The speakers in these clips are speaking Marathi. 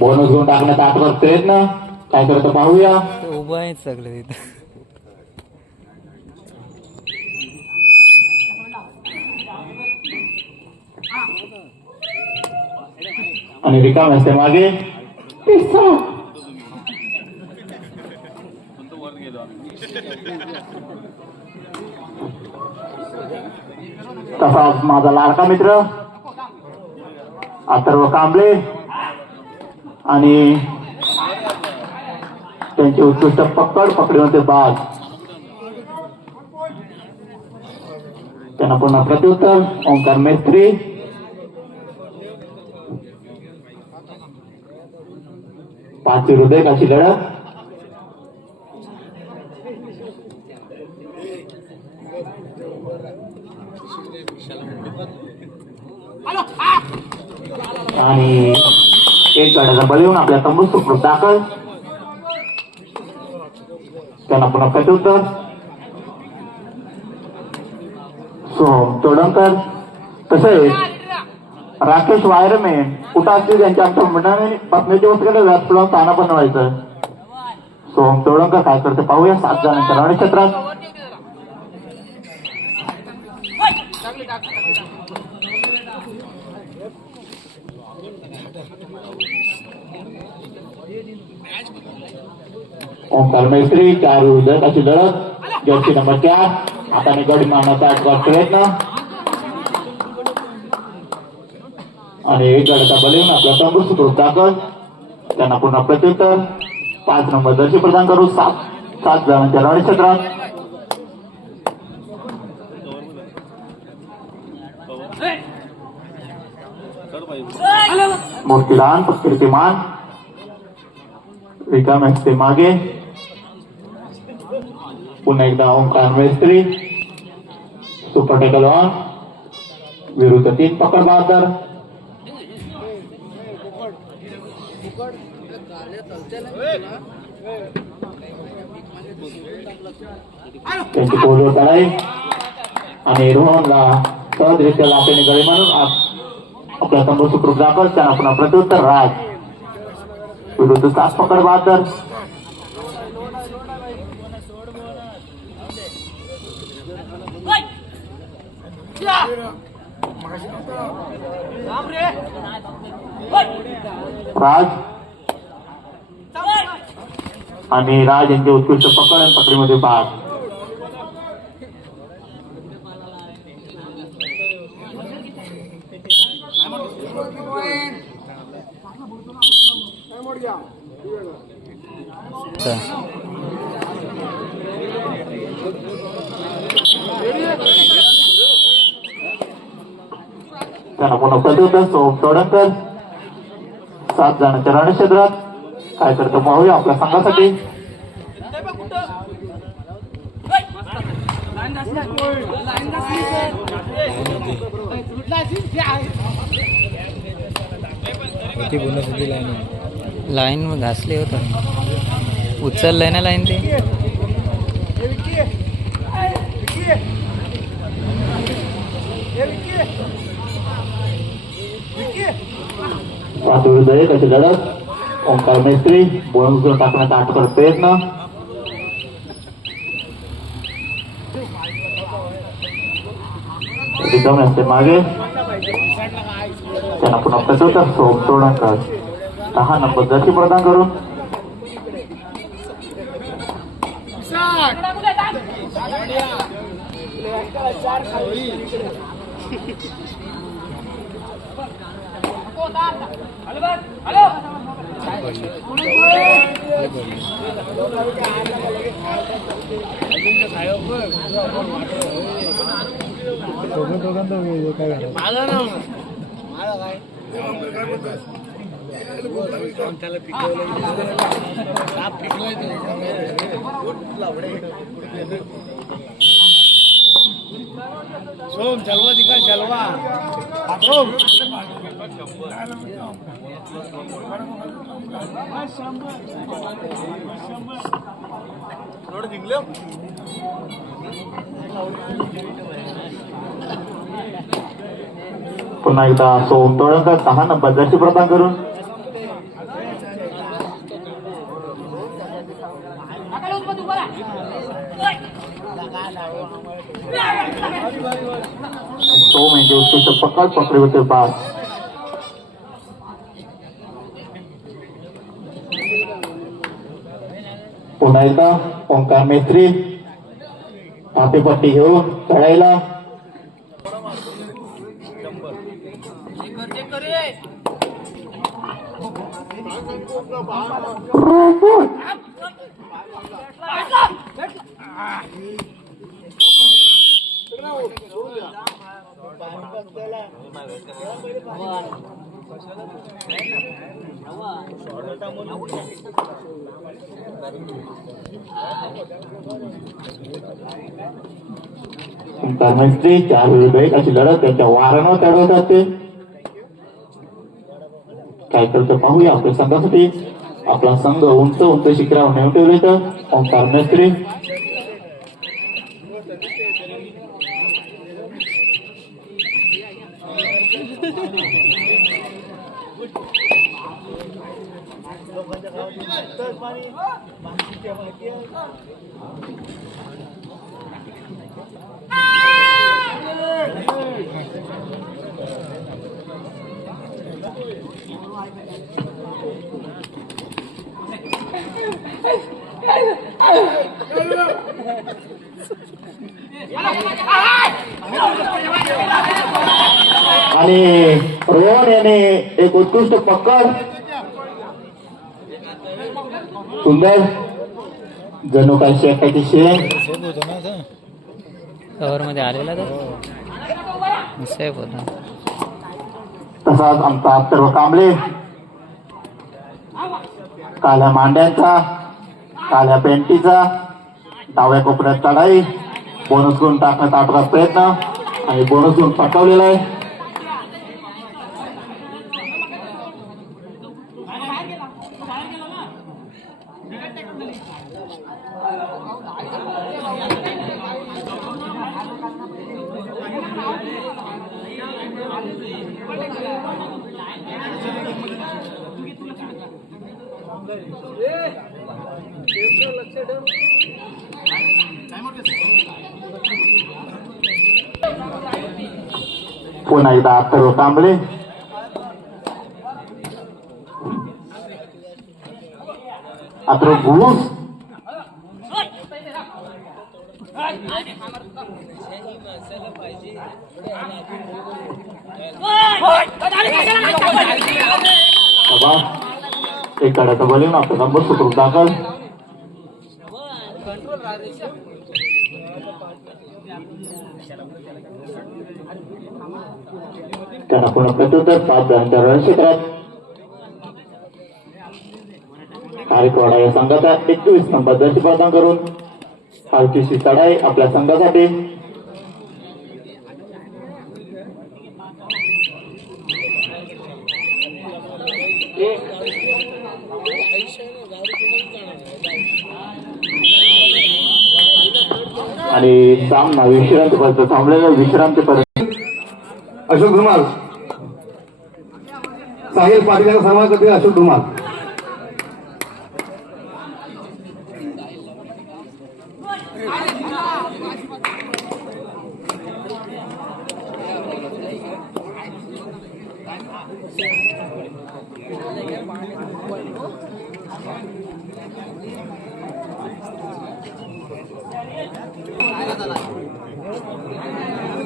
बोनस घेऊन टाकण्याचा आठवत प्रयत्न. काय करतं पाहूया. उभं आहेत सगळे तिथं आणि रिकाम असते मागे. तसाच माझा लाडका मित्र. अथर्व कांबळे. आणि त्यांचे उत्कृष्ट पकड पकडीमध्ये बाद. त्यांना पुन्हा प्रत्युत्तर ओंकार मेस्त्री पाच हृदय कशी लढत. आणि एक गडाचा बळी येऊन आपल्या तंबू सुखरूप दाखल त्यांना पुन्हा प्रत्युत्तर सोहम तोडणकर तसेच राकेश वायरमेन कुठं असतील त्यांच्या आमच्या मंडळाने पत्नीची वस्तीकडे व्यास पुढे स्थाना बनवायचं सोहम तोडणकर काय करते पाहूया सात जणांच्या रणक्षेत्रात ओंकार मैत्री चार विरुद्ध अशी लढत जर्सी नंबर चार आता गडी मारण्याचा आठवा प्रयत्न आणि एक गडाचा बलिन आपला तंदुरुस्त सुखरूप दाखल त्यांना पुन्हा प्रत्युत्तर पाच नंबर जर्सी प्रदान करू सात सात जणांच्या रणक्षेत्रात मूर्तीदान कीर्तिमान रिकाम असते मागे पुन्हा एकदा ओंकार मेस्त्री सुपर टेकलॉन विरुद्ध तीन पकड बहादर त्यांची पोलवर आहे. आणि रोहनला सहजरित्या लाटेने गळे मारून आपला तंबू सुखरूप दाखल त्यांना पुन्हा प्रत्युत्तर राज विरुद्ध सात पकड बहादर राज. आणि राज यांचे उत्कृष्ट पकड आणि पकडीमध्ये भाग. त्यांना पुन्हा प्रत्युत्तर सोम सात जणांच्या रणक्षेत्रात काय करतो? पाहूया आपल्या संघासाठी. लाईन घासली मग घासले उचललंय ना लाईन ते? पाच विरुद्ध एक अशी लढत ओंकार मेस्त्री बोनस घेऊन टाकण्याचा आठवड प्रयत्न रिकामे असते मागे त्यांना पुन्हा प्रत्युत्तर सोम तोडणकर दहा नंबर जशी प्रदान करून सोम चलवा दिखा चलवा सोम थोडं जिंकलं पुन्हा एकदा सोम तळंगा सहा नंबर. जशी प्रदान करून. सोम यांचे म्हणजे उत्कृष्ट पकड पकडी होते पास. पुन्हा ओंकार मेस्त्री पट्टी घेऊन चढायला. ओंकार चार विधेयक अशी लढत त्यांच्या वारानं चढवतात ते काय करतं पाहूया आपल्या संघासाठी. आपला संघ उंच उंच शिखरावर नेऊन ठेवले तर ओंकार मेस्त्री. आणि रोहन याने एक उत्कृष्ट पकड सुंदर जणू काय असं कव्हरमध्ये आलेला तर सेफ होता तसाच आमचा सर्व कांबळे काल्या मांड्यांचा काल्या पेंटीचा डाव्या कोपऱ्यात चढाई बोनस करून टाकण्याचा आपला प्रयत्न आणि बोनस करून पटवलेला आहे. पुन्हा एकदा सर्व कांबळे आता घुस एक कडाचा बलीन आपला नंबर सुटून दाखल त्यांना पुन्हा प्रत्युत्तर पाच जणांच्या रणक्षेत्रात कार्यक्रम या संघाचा एकवीस नंबर दर्शी प्रदान करून हलकीशी चढाई आपल्या संघासाठी. आणि सामना विश्रांतीपर्यंत थांबलेला विश्रांतीपर्यंत अशोक धुमाल साहिल पाटील यांचा सन्मान करते अशोक धुमाल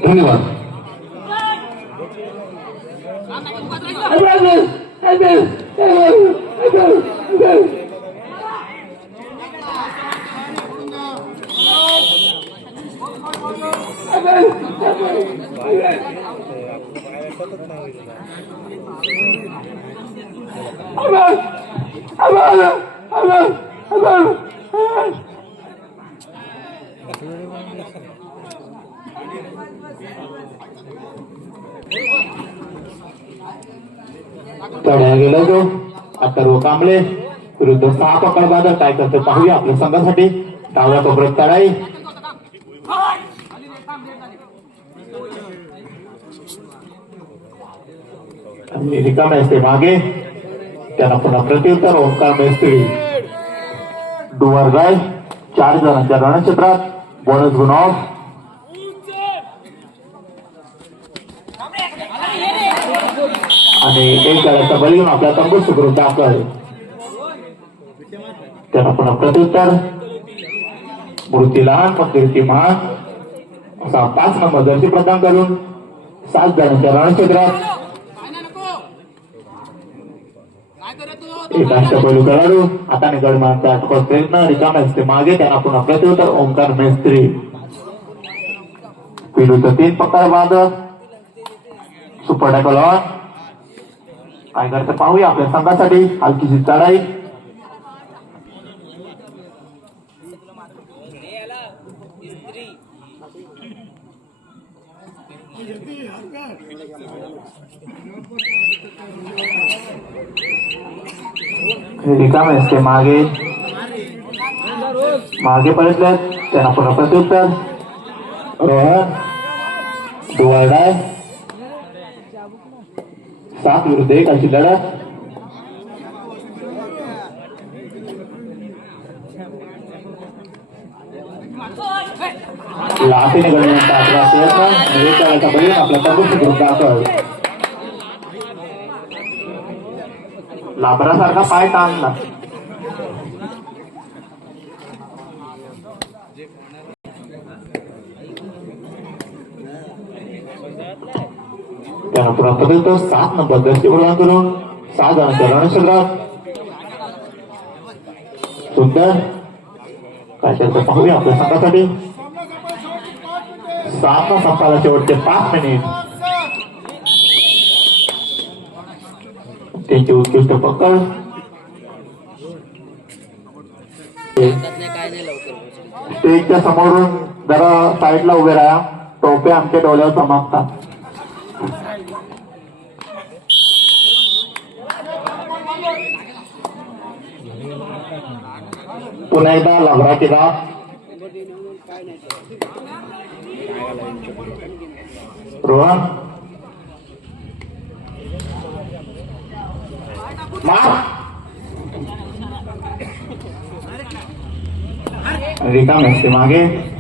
ধন্যবাদ আবার আবার আবার আবার আবার गेला तो अथर्व विरुद्ध पकड काय करते पाहूया आपल्या संघासाठी असते मागे त्यांना पुन्हा प्रत्युत्तर ओंकार मेस्त्री डुवर गाय चार जणांच्या रणक्षेत्रात बोनस गुण ऑफ़ आणि एक गड्याचा बळी घेऊन आपला तंबू सुखरूप दाखल त्यांना पुन्हा प्रत्युत्तर मूर्ती लहान पण कीर्ती महान असा पाच नंबर जर्सी प्रदान करून सात जणांच्या रणक्षेत्रात एक अष्टपैलू खेळाडू आता गडमानचा अटकत प्रयत्न रिकामे असते मागे त्यांना पुन्हा प्रत्युत्तर ओंकार मेस्त्री पिलूचं तीन पक्का बांधत सुपर टॅकल ऑन काय करतं पाहूया आपल्या संघासाठी हलकीशी चढाई रिकामे असते मागे मागे परतल्यात त्यांना पुन्हा प्रत्युत्तर रोहन दुवारडाय सात विरुद्ध एक अशी लढत लाटीने गडविण्याचा आपला प्रयत्न आणि एक करायचा बळी आपला तंबूची ग्रुप दाखल लाभरासारखा पाय ताणला त्यानं प्रथमेत सात नंबर दर्शी प्रदान करून सहा जणांच्या रणक्षेत्रात सुंदर काय त्याचं पाहूया आपल्या संघासाठी. सामना संपायला शेवटचे पाच मिनिट. त्यांची उत्कृष्ट पकड. स्टेजच्या समोरून जरा साईडला उभे राहा. टोपे आमच्या डोळ्यावर चमकतात. पुन्हा एकदा लभरा केला रोहन. मार. रिकाम असते मागे.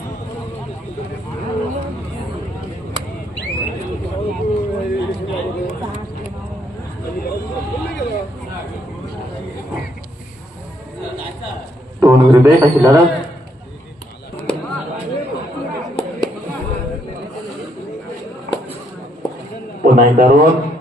दोन विरुद्ध एक अशी लढत पुन्हा